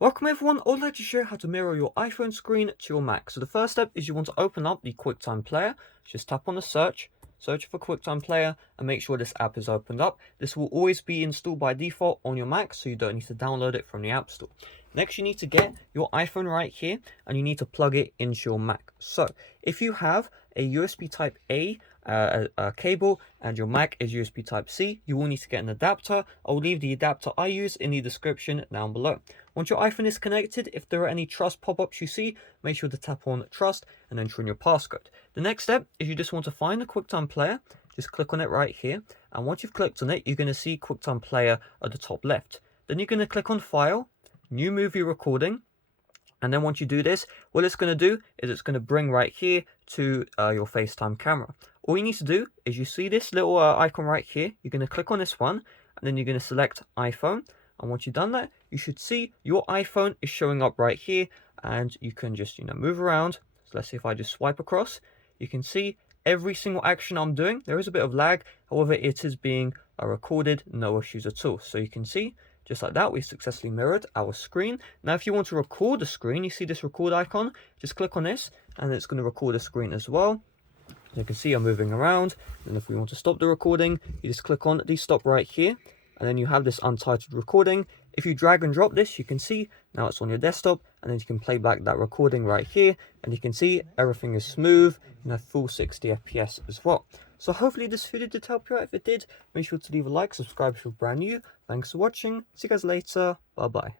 Welcome everyone, I would like to show you how to mirror your iPhone screen to your Mac. So the first step is you want to open up the QuickTime Player. Just tap on the search for QuickTime Player and make sure this app is opened up. This will always be installed by default on your Mac, so you don't need to download it from the App Store. Next, you need to get your iPhone right here and you need to plug it into your Mac. So if you have a USB type A cable and your Mac is USB type C, you will need to get an adapter. I'll leave the adapter I use in the description down below. Once your iPhone is connected, if there are any trust pop-ups you see, make sure to tap on trust and enter in your passcode. The next step is you just want to find the QuickTime Player. Just click on it right here, and once you've clicked on it, you're going to see QuickTime Player at the top left. Then you're going to click on File, New Movie Recording, and then once you do this, what it's going to do is it's going to bring right here to your FaceTime camera. All you need to do is you see this little icon right here. You're going to click on this one, and then you're going to select iPhone. And once you've done that, you should see your iPhone is showing up right here, and you can just move around. So let's see if I just swipe across. You can see every single action I'm doing. There is a bit of lag, however, it is being recorded, no issues at all. So you can see, just like that, we successfully mirrored our screen. Now, if you want to record the screen, you see this record icon, just click on this, and it's going to record the screen as well. As you can see, I'm moving around, and if we want to stop the recording, you just click on the stop right here, and then you have this untitled recording. If you drag and drop this, you can see now it's on your desktop, and then you can play back that recording right here, and you can see everything is smooth, full 60 FPS as well. So hopefully this video did help you out. If it did, make sure to leave a like, subscribe if you're brand new. Thanks for watching. See you guys later. Bye bye.